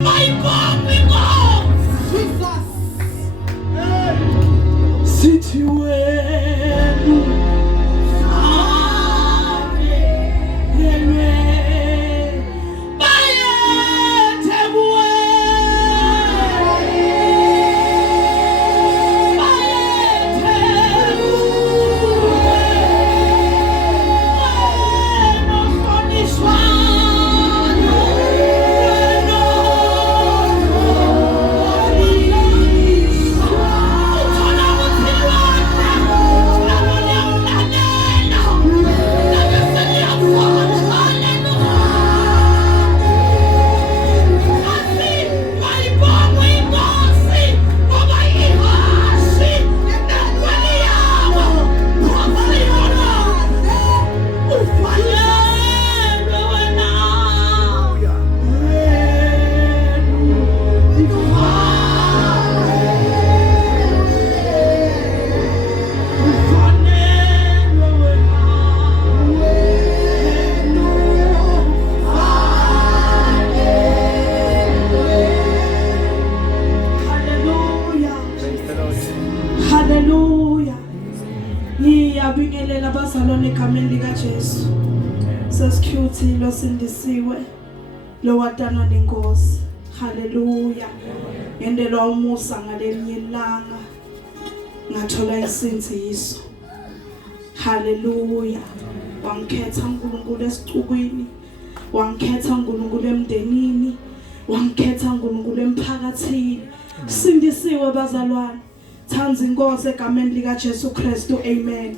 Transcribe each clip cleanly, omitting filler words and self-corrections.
My God, we go. Jesus. Situenu. Hallelujah. Ngiyabingelela abazalwane egameni lika Jesu. Sesikhuthe lo sindisiwe lo watanwa nenkosi. Hallelujah. Ngendelwa umusa ngalelinye ilanga ngathola isinziso. Hallelujah. Wangikhetha uNkulunkulu esicukwini. Wangikhetha uNkulunkulu emndenini. Wangikhetha uNkulunkulu emphakathini. Sindisiwe bazalwane. Thanzi inkosi egameni lika Jesu Kristu. Amen.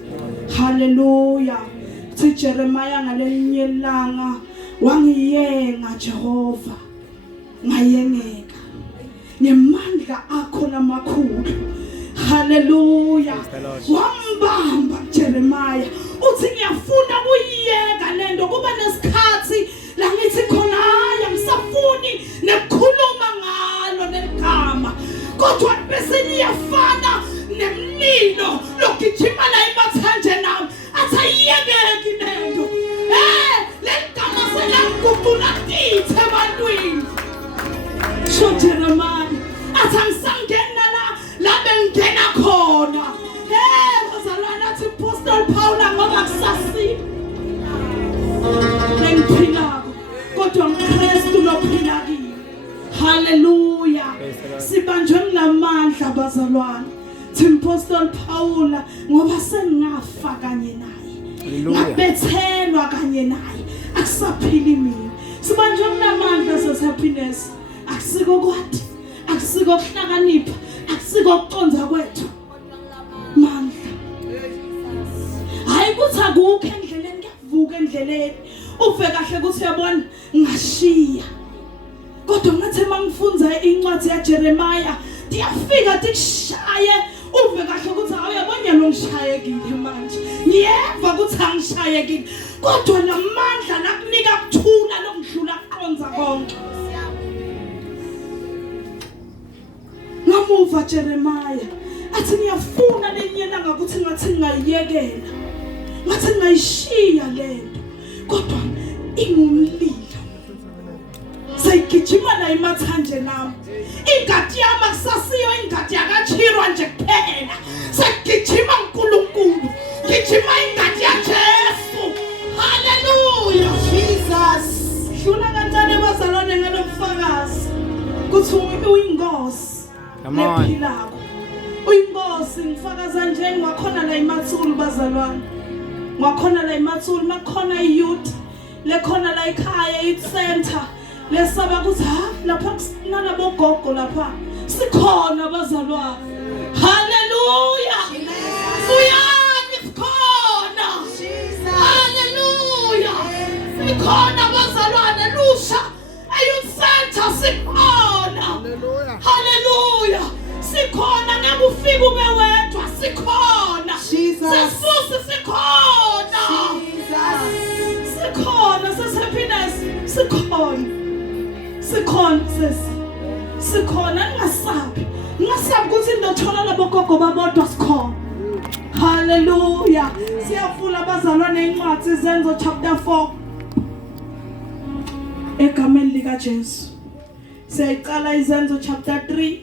Hallelujah. Thi Jeremiah ngalelinye ilanga wangiyenga Jehova. Ngayengeka. Ngemandla akho lamakhulu. Hallelujah. Wambamba Jeremiah. Uthi ngiyafuna kuyiyeka lento kuba nesikhathi la ngithi khona yamsafuni nekhuluma ngalo negama. Kodwa bese niyafana nemlilo lokujima la emathanje nami athayiyekeki lento. Legama selangubula dithe bantwini. Sho Jeremiah athangisangena la bengena khona. Bazalwana athi Apostle Paul ngoba kusasile. Lengiphilako kodwa uKristu lophila kimi. Hallelujah. Sibanjwe ngamandla bazalwane. Apostle Paul ngoba sengafa kanye naye. Ngabethelwa kanye naye. Akusaphili mina. Sibanjwe ngamandla sesihappiness. Akusiko kwathi. Akusiko kuhlakanipha. Akusiko ukuconza kwethu. Mandla. Hayi kuthi akukho endleleni kuyavuka endleleni. Uve kahle ukuthi uyabona ngashiya. Kodwa ngathi mangifunza incwadi ya Jeremiah ndiyafika dikushaye uve kahle ukuthi awuyabona ngishayekile manje. Ngiyeva ukuthi angishayekile. Kodwa lamandla nakunika kuthula lokudlula kuqonza konke. Ngamuva Jeremiah athi ngiyafuna lenye langa ukuthi ngathi ngayiyekela. Ngathi ngayishiya lento. Kodwa ingumlilo. Sayigijima la emathanje nami. Ingadi yami akusasiyo ingadi yakachirwa nje kuphela. Sayigijima uNkulunkulu. Gijima ingadi yaJesu. Hallelujah. Jesus. Shuna kancane bazalwane ngalobufakazi. Kuthi uyinkosi. Lephilako. Uyinkosi ngifakaza nje ngakhona la imathulu bazalwane. Ngakhona la imathulu makhona iyouth. Lekhona la ekhaya i-center. Lesaba ukuthi lapha kunalabo gogo lapha sikhona bazalwane. Hallelujah. Uyani sikhona. Hallelujah. Sikhona bazalwane lusha ayouth center sikhona. Hallelujah. Sikhona ngekufika ube wedwa sikhona. Sesifuse sikhona. Sikhona sesihappiness sikhona. Sikhona sesi. Sikhona ngasabi. Ngasabi ukuthi ndothola labo gogo babodwa sikhona. Hallelujah. Siyafuna abazalwane incwadi Izenzo chapter 4. Egameni lika Jesu. Siyaqala Izenzo chapter 3.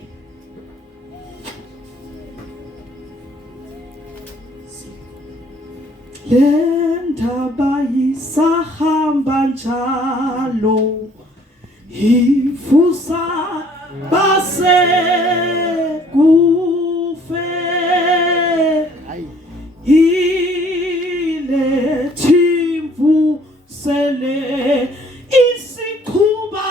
Lendaba isahamba njalo ifusa base kufe ile timvu sele isikuba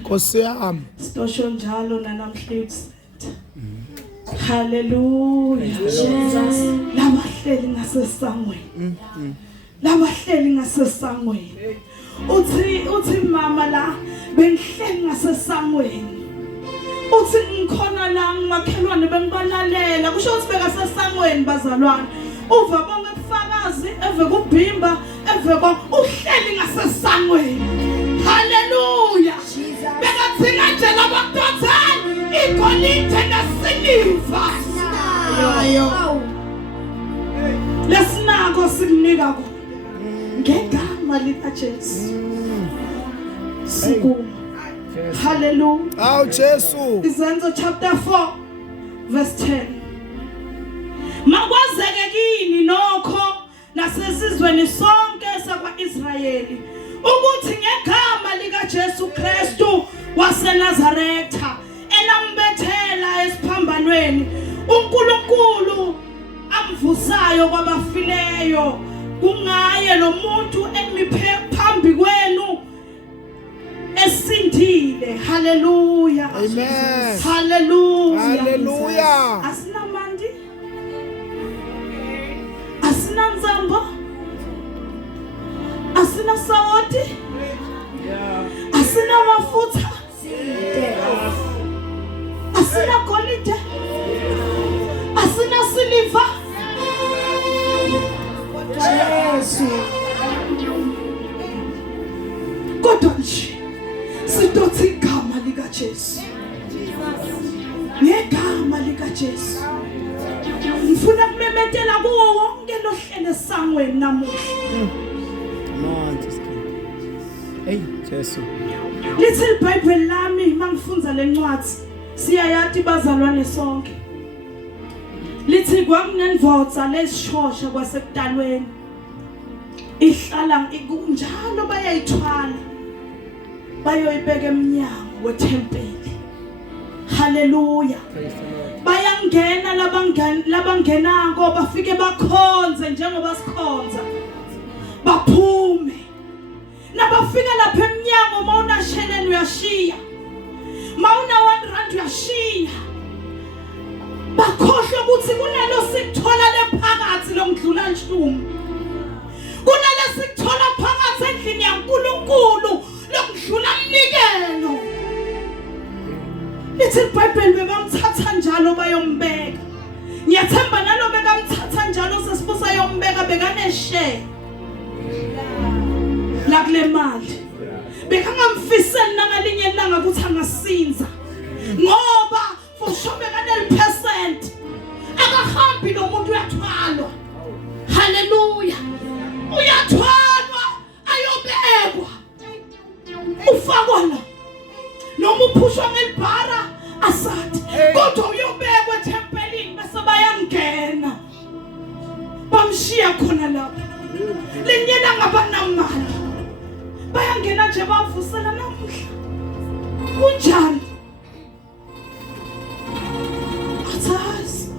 Nkosi yami sitosho njalo nanamhlanje. Hallelujah. Jesus. Labahleli ngasesangweni. Labahleli ngasesangweni. Uthi mama la bengihleli ngasesangweni. Uthi ngikhona la ngimakhelwane bengibalalela. Kusho ukuthi bekasesangweni bazalwane. Uva bonke ubufakazi eve kubhimba eve uhleli ngasesangweni. Hallelujah. Bekathina nje labadothani igolide nesiliva. Lesinako sikunika ko. Ngegama lika Jesu. Sikuma. Hallelujah. Awu Jesu. Izenzo chapter 4 verse 10. Makwazeke kini nokho nasesizweni sonke sakwa-Israyeli ukuthi ngegama lika Jesu Kristu waseNazaretha enambethela esiphambanweni uNkulunkulu amvusayo kwabafileyo kungaye lo muntu emiphe phambi kwenu esindile. Hallelujah. Amen. Hallelujah. Hallelujah. Asina mandi, asina nzamba, asina sawoti, asina mafuta, asina golide, asina siliva. Jesu. Kodwa nje sidothi igama lika Jesu. Ngegama lika Jesu. Ngifuna kumemethela kuwo wonke lo hlele sangweni namuhla. Manje. Hey Jesu. Lithi iBhayibheli lami mangifunza lencwadi siyayathi bazalwane sonke. Lithi kwakunenvodza lesishosha kwasekudalweni. Ihlala njalo bayayithwala. Bayoyibeka eminyango wethempeli. Hallelujah. Bayangena labangenako bafike bakhonze njengoba sikhonza. Baphume. Nabafika lapha eminyango mawuna sheleni uyashiya. Mawuna 1 rand uyashiya. Bakhohle ukuthi kunalo sikuthola lephakathi lomdlula nhlungu. Kunale sikuthola phakathi endlini yaNkulunkulu lokudlula umnikelo. Lithi iBhayibheli bebamthatha njalo bayombeka. Ngiyathemba nalo bekamthatha njalo sesibusa yombeka bekaneshe. La kule mali. Bekangamfiseli nangalinye ilanga ukuthi angasinza. Ngoba for sure bekanel% akahambi lo muntu uyathwalwa. Hallelujah. Uyathwalwa ayobekwa. Ufakwa la. Noma uphushwa ngelibhara asathi kodwa uyobekwa ethempelini bese bayangena. Bamshiya khona lapha. Lenyela ngabanamali. Bayangena nje bavusela namuhla. Kunjani? Athazi.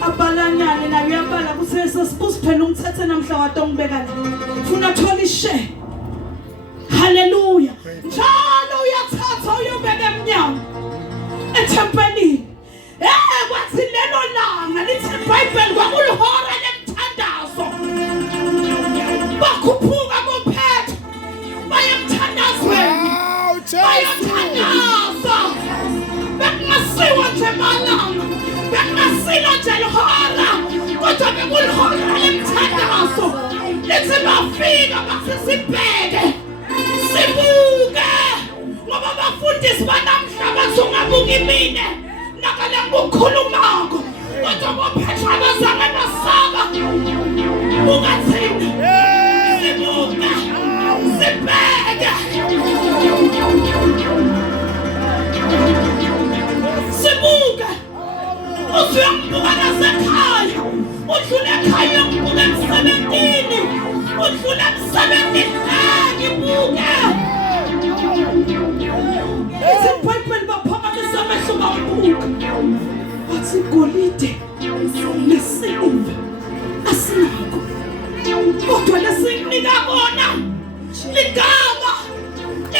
Abalanyane nayo uyabala ukuthi sesibusi phela umthethe namhla wade ongibeka la. Ufuna thola ishe. Hallelujah. Njalo uyathatha uyobeka eminyango ethempelini. Kwathi lelo langa lithi iBhayibheli kwakulihora lemthandazo. Bakhuphuka kophethe. Bayamthandazweni. Bayamthandaza. Bekungasiwa nje malanga. Bekungasilo nje ihora. Kodwa bekulihora lemthandazo. Lithi bafika basisibheke. Sibuke ngoba bafundisi banamhla bazongabuka imine nakala ngokukhulumako kodwa bophetha abazange basaba ungathini sibuke sibheke sibuke usuyambuka nasekhaya udlule ekhaya uyambuka emsebenzini udlule emsebenzini ngibuke iBhayibheli baphakamisa amehlo bambuka bathi golide nesiliva asinako kodwa lesinika kona ligama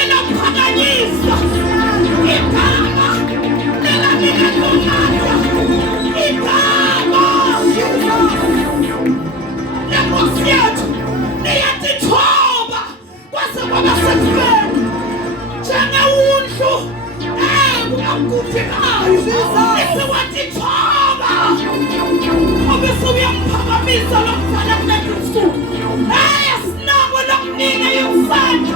elaphakanyisa igama elanika nomandla igama lenkosi yethu liyatithoba kwase kwaba sesifeni njengewundlu ungamkupikayo esiwatithoba obesubuyamuphakamisa lo mfana kulezinsuku asinako lokunika yokufana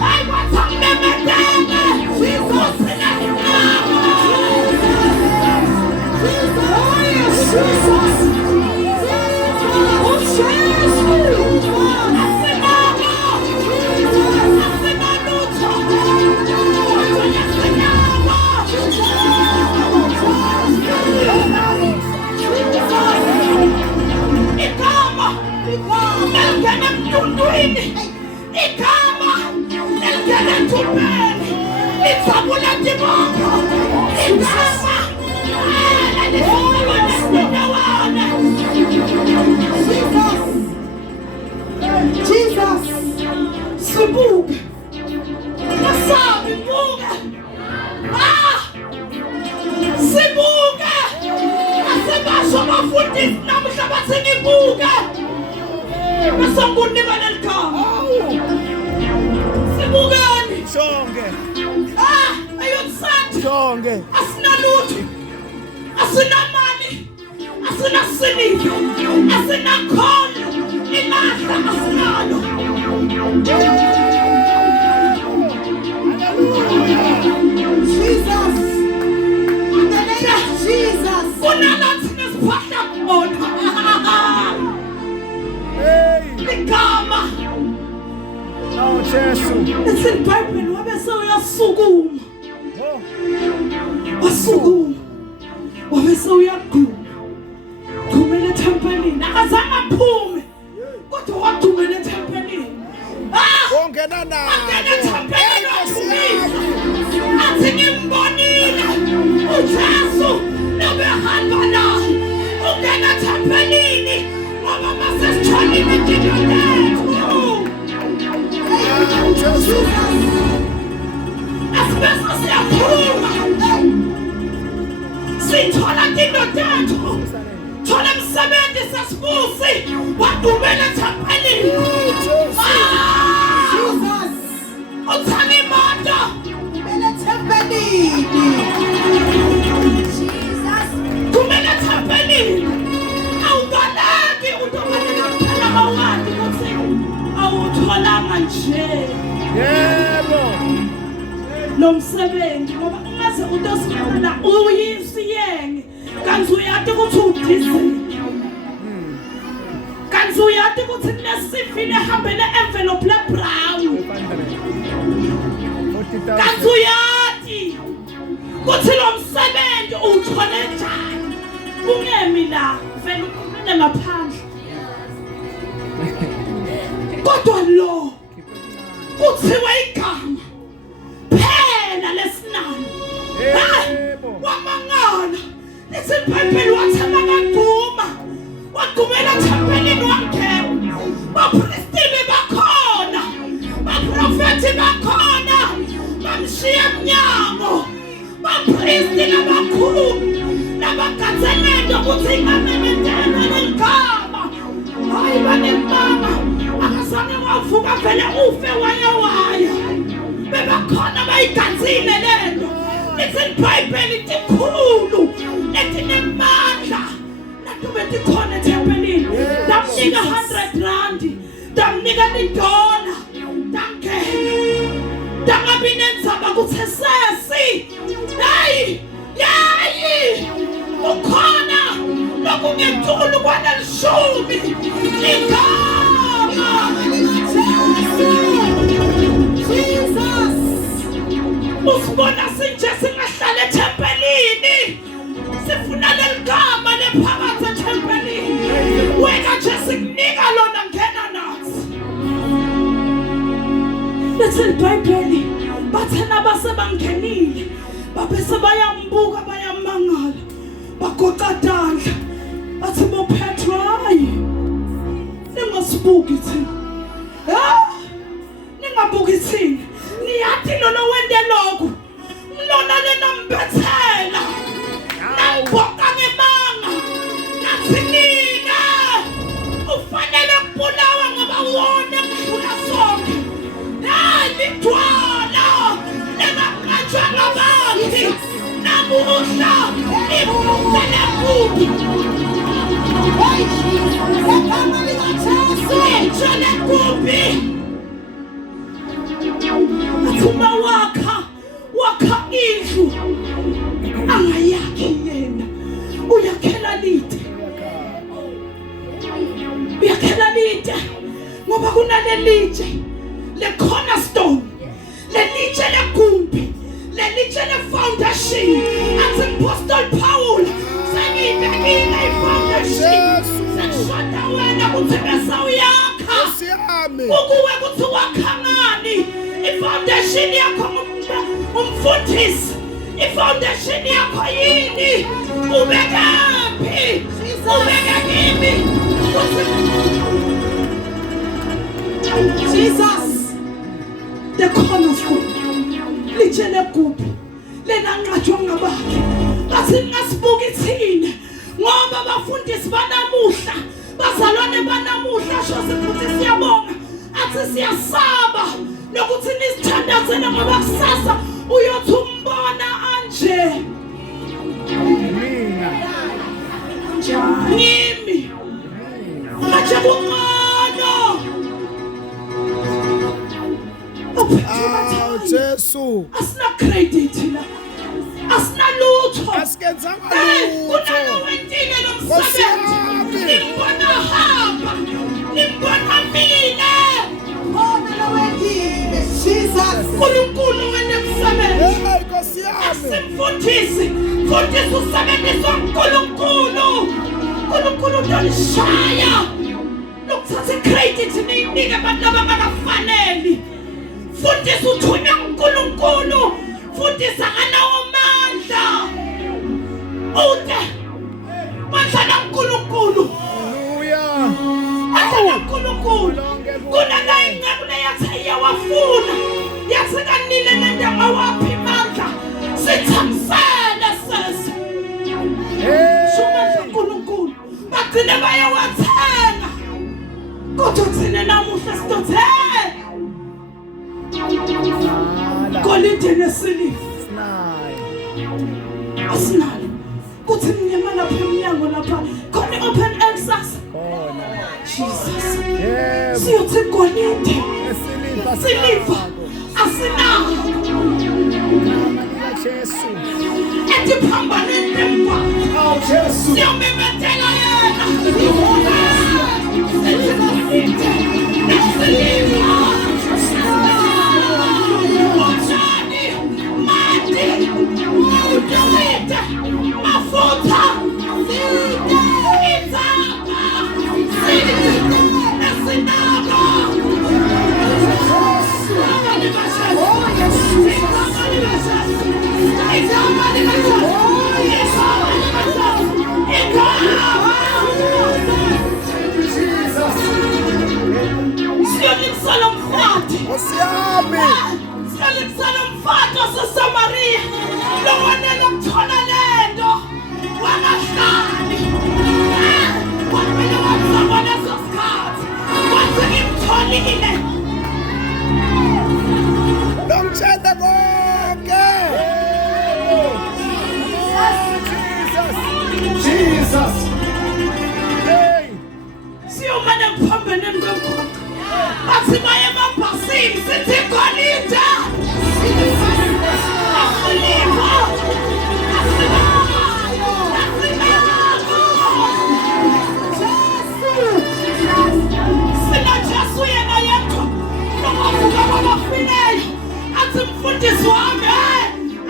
hayi kwathangimemedeke sizosinanamo sibuke nasabi buke sibuke asebasho abafundisi namhla bathi ngibuke masongunika leligama sibukeni Sonke. ayokusathi Sonke. asinalutho asinamali asinasinifu asinakhona imahla asinalo Jesus in the name of Jesus kunalathi nesiphatha khona Hey. igama Oh, Jesu. esibhayibheli wabe sewuyasukuma Oh. wasukuma wabe sewuyaguma dumela ethempelini akazange aphume kodwa wadumela ethempelini Ongena nawo. angena ethempelini wadumisa athi ngimbonile uJesu nobehamba naye ungena ethempelini ngoba masesitholile impilo lethu Jesu. asibese siyaphuma sithola into tethu thola umsebenzi sasibusi wadumela ethempelini uthanda imoto dumela ethempelini dumela ethempelini awubaleki udobaleka kuphela awuwazi ukuthi awutholanga nje Yebo. lo msebenzi ngoba ungaze utosikhala uyisiyenge kanti uyati ukuthi udizile kanti uyati ukuthi kunesifini ehambele envelope le brown 40,000. kanti uyati ukuthi lo msebenzi uthole njani ungemi la vele uphumele ngaphandle kodwa lo kuthiwa igama phela lesinani Yebo. wamangala lithi iBhayibheli wathema wagumela ethempelini wangena bapristile bakhona baprofethi bakhona bamshiya emnyango bapristi labakhulu nabagazeleyo ukuthi ingamemedela leligama hayi banembanga akazange wavuka vele ufe waya bebakhona bayiganzile lento lithi iBhayibheli tikhulu letinemandla nato betikhona ethempelini damnika 100 rand damnika $1 dangena dangabi nenzaba kuthe sesi hayi ukhona lokungekulu kwanelishumi igama Jesus usibona sinje singahlala ethempelini sifuna leligama lephakathi ethempelini wena nje sikunika lona ngena nathi lethi iBhayibheli bathena basebangenile babese bayambuka bayamangala bagoqa tandla bathi bophethwe hayi ningasibuki thina ningabuki thina niyathi lona wende lokho lona lena mbethela namboka ngemanga nathi nina ufanele kubulawa ngoba wona kudlula sonke lidwala lengaqanjwa ngabantu namuhla libukele kubi igama likaJesu lijale kubi athuma wakha indlu angayakhi yena uyakhela lide ngoba kunalelitshe le cornerstone lelitshe legumbi lelitshe le foundation athi Apostle Paul sengibekile ifoundation sekushoda wena kuthi bese uyakha ukuwe kuthi wakhangani ifoundation yakho umfundisi ifoundation yakho yini ubekaphi ubeka kimi Jesus the cornerstone litshele gubhu lena nqatshwa ngabakhe bathi ngasibuka ithini ngoba abafundisi banamuhla bazalwane banamuhla shose futhi siyabonga athi siyasaba nokuthi nisithandazele ngoba kusasa uyothi umbona anje ngimi manje kungcono Jesu asina credit la asina lutho asikenzanga kunalo wentile lo msebenzi nimbona hamba nimbona mina Khona wendile Jesus uNkulunkulu wena msebenzi hey Nkosi yami simfundisi usebenzisa uNkulunkulu utonishaya lokuthatha credit ninike abantu abangakafanele fundisa uthunywa uNkulunkulu fundisa nganawo mandla ude mandla uNkulunkulu haleluya mandla uNkulunkulu kunala ingcebo yathi yawafuna yathi kanile nende ngawaphi mandla sithamsele sesi shumandla uNkulunkulu bagcine bayawathenga kodwa thina namuhla sidothi golide nesiliva asinalo kuthi ngiyema lapha emnyango lapha khona open access Jesus yebo siyothi golide esiliva siliva asinalo Jesu ethi phambanweni lemva awu Jesu siyomemethela yena nesiliva mafuta Nkosi yami Salomfato Samaria lo wanela mthona lento wangahlali wabona wabona sosikhathi wathi ngimtholile Lomthanda konke Jesus hey siyomane ngiphambene ngomkhonto bathi baye mabhasini sithi golida asiliva sina Jesu yena yedwa nokuvuka kwabafileyo athi mfundisi wami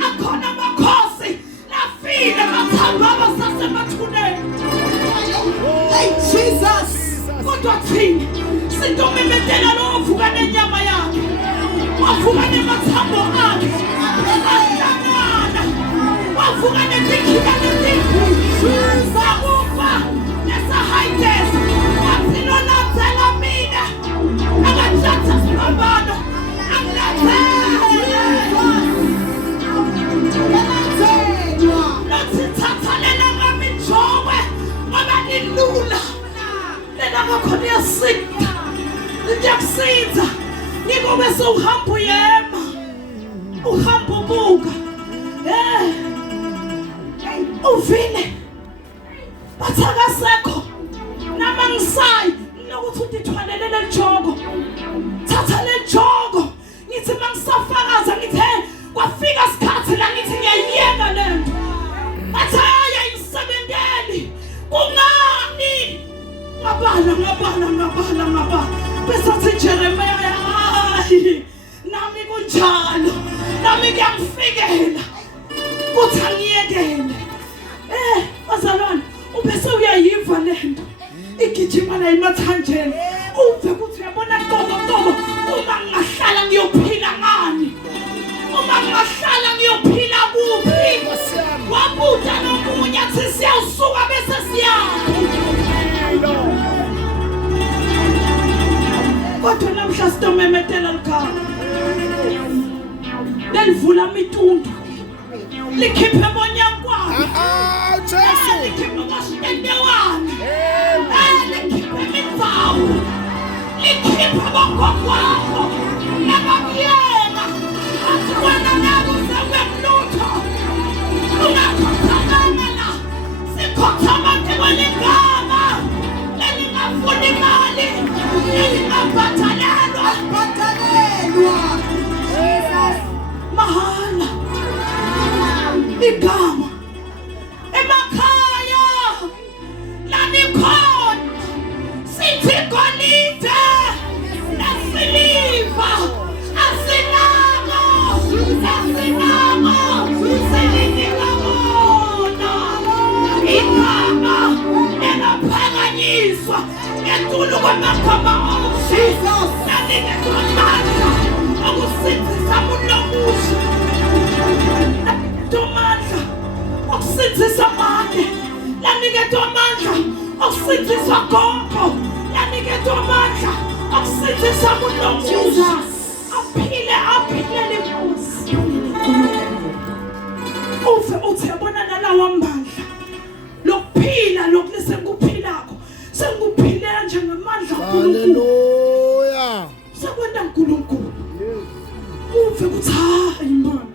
akhona amakhosi nafile bathamba abasasemathuneni Hey Jesus kodwa thina sintomemethela lo ovuka nenyama yakhe wavuka nemathambo akhe ahlangana wavuka nezikhila nezizakufa nesahaydes wasilonazela mina akathatha siphambano nothithathalela ngami njokwe ngoba nilula lena ngakhona yasinda ndiyakusiza nikobe sewuhamba uyema uhamba ubuka uvile bathakasekho namangisayi nokuthi utithwalele lejoko thatha lejoko ngithi mangisafakaza ngithe kwafika isikhathi la ngithi ngiyayiyeka lento bathi ayayisebenteli kungani ngabala besathi Jeremiah hayi nami kunjalo nami kuyangifikela kuthi angiyekele bazalwane ubese uyayiva lento igijima la emathanjeni uve ukuthi uyabona qobo uma ngahlala ngiyophila ngani uma ngahlala ngiyophila kuphi wabuda nomunye athi siyawusuka bese siyaphi kodwa namhla sitomemethela likhaya Lelivula mitundu. Likhiphe bonyankwane. Jesu. Likhiphe boshitendewane. Amen. Likhiphe mindzawo. Likhiphe bogokwakho. Nabakuyena. Athi wena nabo sekwemlutho. Ungakhothamanga la. Sikhothama ngeligama. Lelingafuni imali. Lelingabhatalelwa. Mahala. Igama. Emakhaya. Lanikhona. Sithi golide. Nasiliva. Asinamo. Asinamo. Selindikabona. Igama. Engaphakanyiswa. Ngetulu kwamagama Jesus. Nalingekwamandla. Okusindisa umuntu Tomandla. Okusindisa amande. Lanikethwa amandla. Okusindisa gogo. Lanikethwa amandla. Okusindisa umuntu Jesus. Aphile lenkosi. Uve uthi yabona nalawa amandla. Lokuphila lokulisekuphilako. Sengikuphilela njengamandla kaNkulunkulu. Hallelujah. Sekwenda uNkulunkulu. Uve ukuthi hayi man.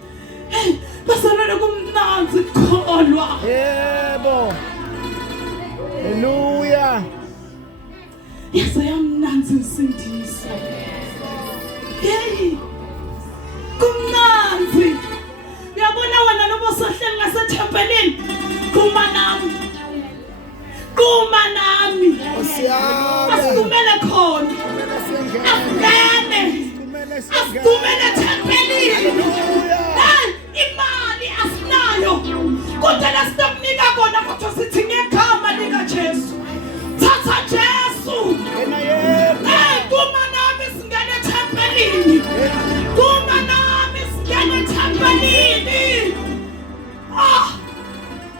Hey, basalele kumnanzi kholwa. Yebo. Hallelujah. Yesa yamnanzi insindisa. Hey. Kumnanzi. Uyabona wena lobo sohleli ngasethempelini. Kuma nami. Osiyami. Asikumele khona. Asingene. Asikumele thempelini. Hey, imali asinayo. Kodwa lasitamnika kona kodwa sithi ngegama lika Jesu. Thatha Jesu. Hey, kuma nami singene thempelini. Kuma nami singene thempelini.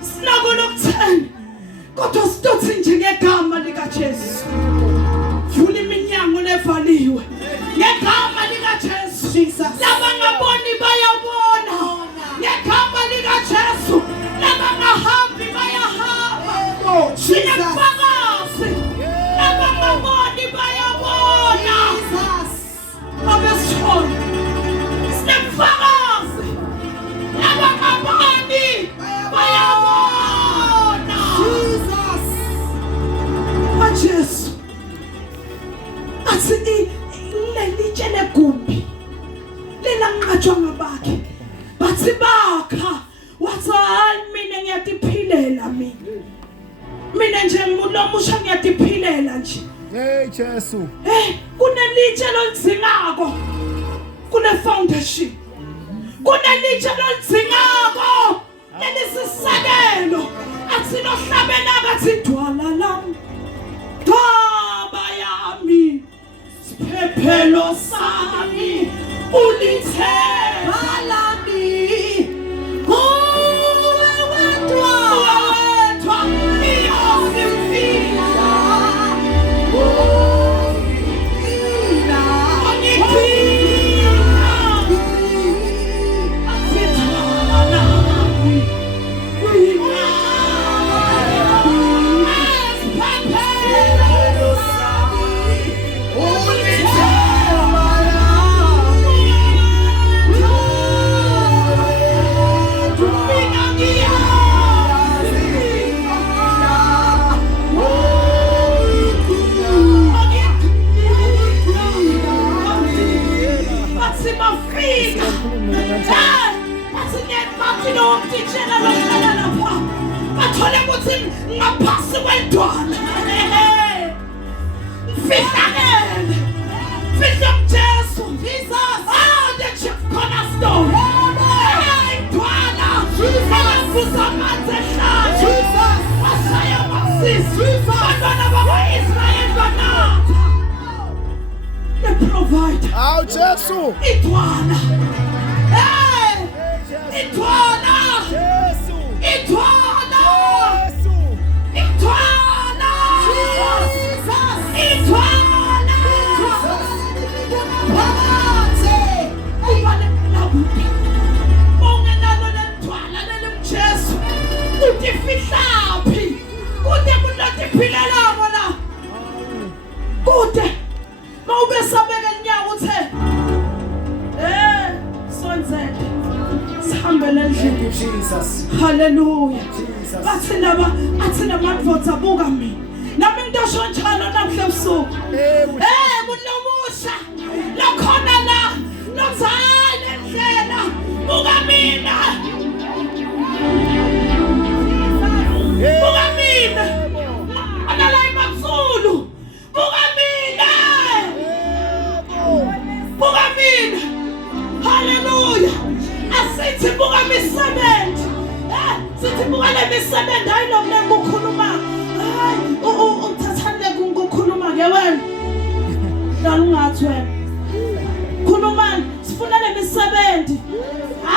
Sinako lokuthena. Kodwa sithi ngegama lika Jesu. Vula iminyango levaliwe. Ngegama lika Jesu. Jesus. Laba ngaboni bayabona. Ngegama lika Jesu. Laba ngahambi bayahamba. Sinefakazi. Laba ngaboni bayabona. Jesus. Abesifona. Sinefakazi. Laba ngaboni bayabona. Jesus. Jesu. Athi lelitshele gumbi. Lena nqatshwa ngabakhe. Bathi bakha. Wathi hayi mina ngiyatiphilela mina. Mina nje ngulomusha ngiyatiphilela nje. Hey Jesu. Kunelitshe lolizingako. Kune foundation. Kunelitshe lolizingako. Lelisisakelo. Athi nohlabela kathi dwala lami. Thaba yami. Siphephelo sami. Ulithemba lami. Kuwe wedwa. Iyazimfihla. Ongigcina. Athi thaba lami. Bathole ukuthi ngaphasi kwendwana. Mfihlakele. Fihla Jesu. Jesus. The chief cornerstone. Indwana. Engavusa amanzi ehlala. Jesus. Washaya amasisi. Bantwana bakwa-Israyeli banatha. The provider. Aw Jesu. Indwana. Indwana. Jesu. Indwana. Jesu. Indwana. Jesus. Indwana. fihlaphi kude kunathi philelamo la kude mawube sabeka inyawo uthe sonzele sihambele endlini Jesus. haleluya Jesus. athina madvodza buka mina nami ngidosho njalo namhla ebusuku kunomusha lakhona la lozana endlela buka mina buka mina alala imaksulu buka mina haleluya asithi buka misebenzi sithi buka le misebenzi ayilomle ukukhuluma uthathane ukukhuluma ke wena ungathi wena khulumani sifuna le misebenzi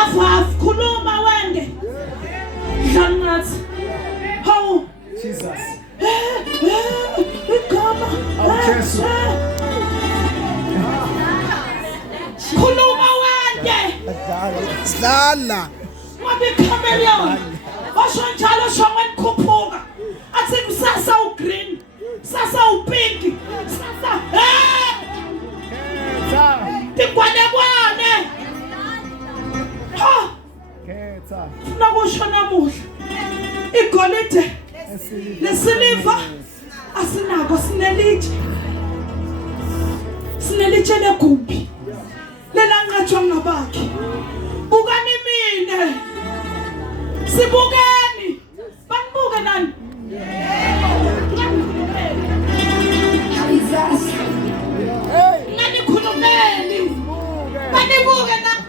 afu khuluma wende ngathi hawu Jesus. igama Jesu. khuluma wende Slala. wabe chameleon washo njalo shongweni khuphuka athi kusasa ugreen sasa upink sasa tingwane ha Ketha. nakusho namuhla igolide nesiliva asinako sinelitshe legumbi lelanqatshwa ngabakhe bukani mine sibukeni banibuke nani Jesus. nanikhulumeni banibuke nani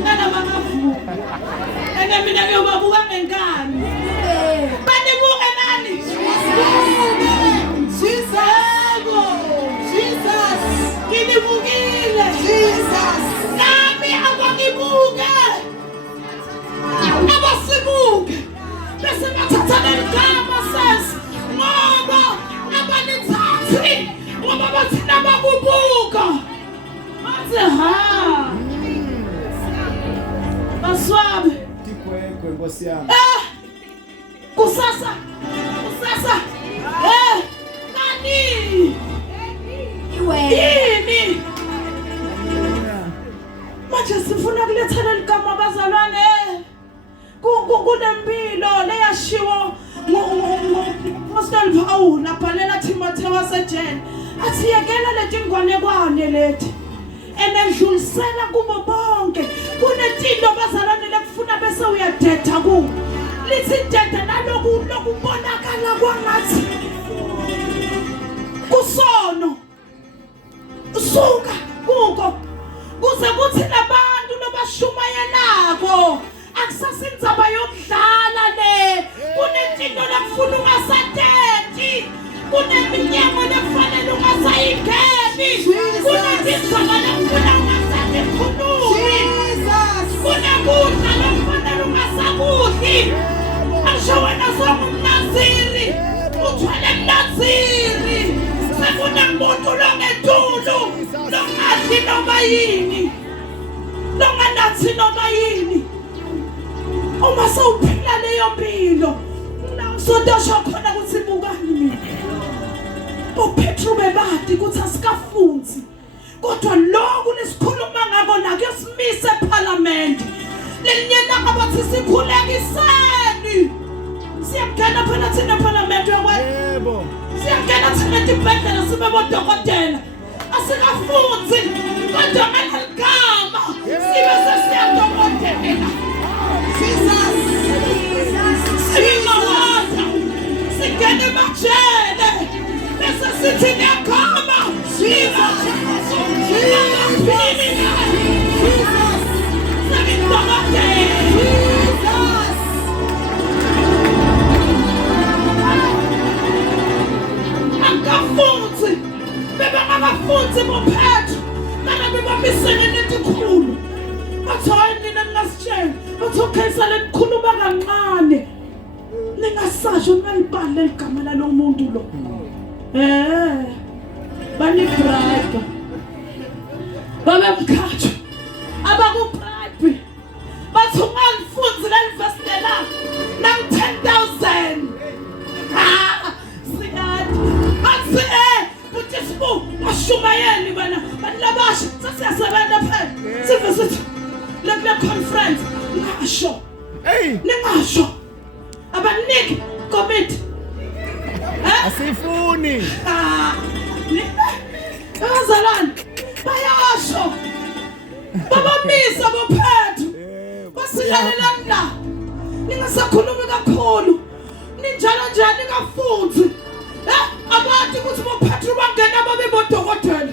ngana bangavuka ene mina ngiyobabuka ngenkani banibuke nani Jesus. nginibukile Jesus. nami abangibuke abasibuke bese bathathana igama sesi ngoba abanithathi ngoba bathina bakubuka bathi baswabe Tikwekwe Nkosi yami. kusasa nani yini manje sifuna kulethana ligama abazalwane kunempilo leyashiwo Apostle Paul abhalela Timothy wasejele athi yekela leti ngwanekwane leti enedlulisela kubo bonke kunetinto abazalwane lekufuna bese uyadetha ku lithi deda naloku lokubonakala kwangathi kusono usuka kuko kuze kuthi labantu lobashumayelako akusasindzaba yokudlala le kunetinto lekufuna ungasadethi kuneminyango lefanele ungasayingeni kunetindzaba lekufuna ungasazikhulumi kunekudla lefanele ungasakudli asho wena songumnaziri uthwele mnaziri sekunemuntu longetulu longadli noma yini longanathi noma yini uma sewuphila leyo mpilo sodasho khona ukuthi bukani mina boPetru bebadi ukuthi asikafunzi kodwa lokhu lesikhuluma ngako la kusimise eParliament lenyela abathi sikhulekiseni siyakugana phela thina eParliament Yebo. siyakugana thina edibhedlela sibe bodokotela asikafunzi kodwa ngeligama sibe sesiyadokotela Singawata, singene majele, bese sithi ngiyakama, Akafunzi, bebe ngakafunzi boPetru, kana bebamisene netikhulu. Bathola nina ngasitshela, bathokhensa lenikhuluma kancane. Ningasasho ngalibhala igama lalo muntu lo. Bani bribe. Babe mkhatho. Abaku bribe. Bathi ungalifunzi la university la. Asifuni. Bazalwane bayasho babamisa bophethu basilalelani la ningasakhulumi kakhulu ninjalo njani ningafunzi abantu ukuthi bophethu bangena babe bodokotela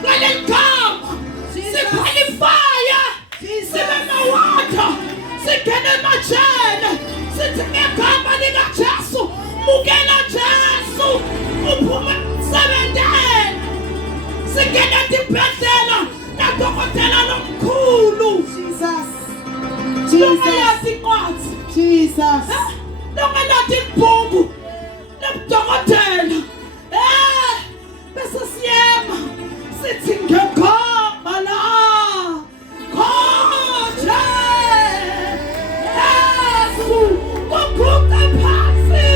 ngale gama siqualifya sibe nawatha sigene emajele sithi ngegama likaJesu mukela Jesu uphume sebenteni sigene tibhedlela nadokotela lomkhulu Jesus. Longelati ibhuku lobudokotela bese siyema sithi ngegama la Khoja Yesu uguqa phansi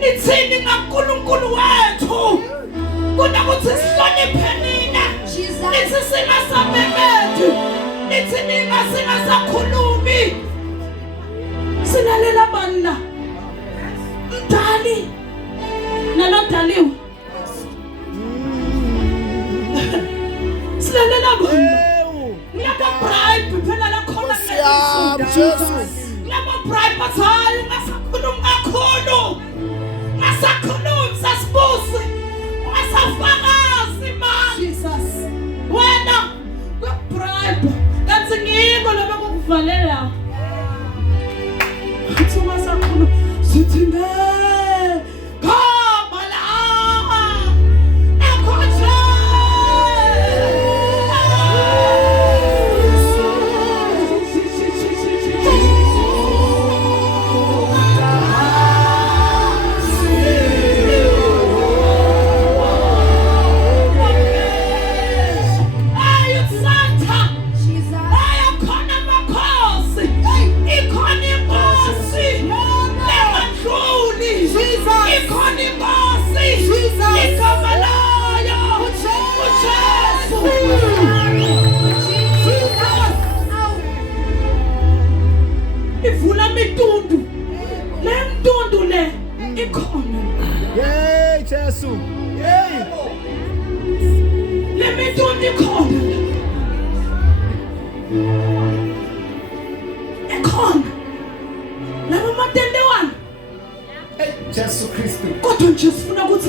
nithini ngaNkulunkulu wethu kunokuthi sihloniphe nina nithi singasamemethi nithi nina singasakhulumi silalela banna mdali nalodaliwe silalela banna ngiyaka-bribe phela lakhona Jesu. ngiyaka-bribe bathi hayi ungasakhulumi kakhulu ungasakhulumi sasibusi ungasafakazi mani wena kwe-bribe kanti ngiko lobe kukuvalela athi ungasakhulumi sithi ngegama la ekhothe ivula mitundu le mtundu le ikhona Yey Jesu. Yey. le mitundu ikhona laba matendewana Jesu Kristu. kodwa nje sifuna ukuthi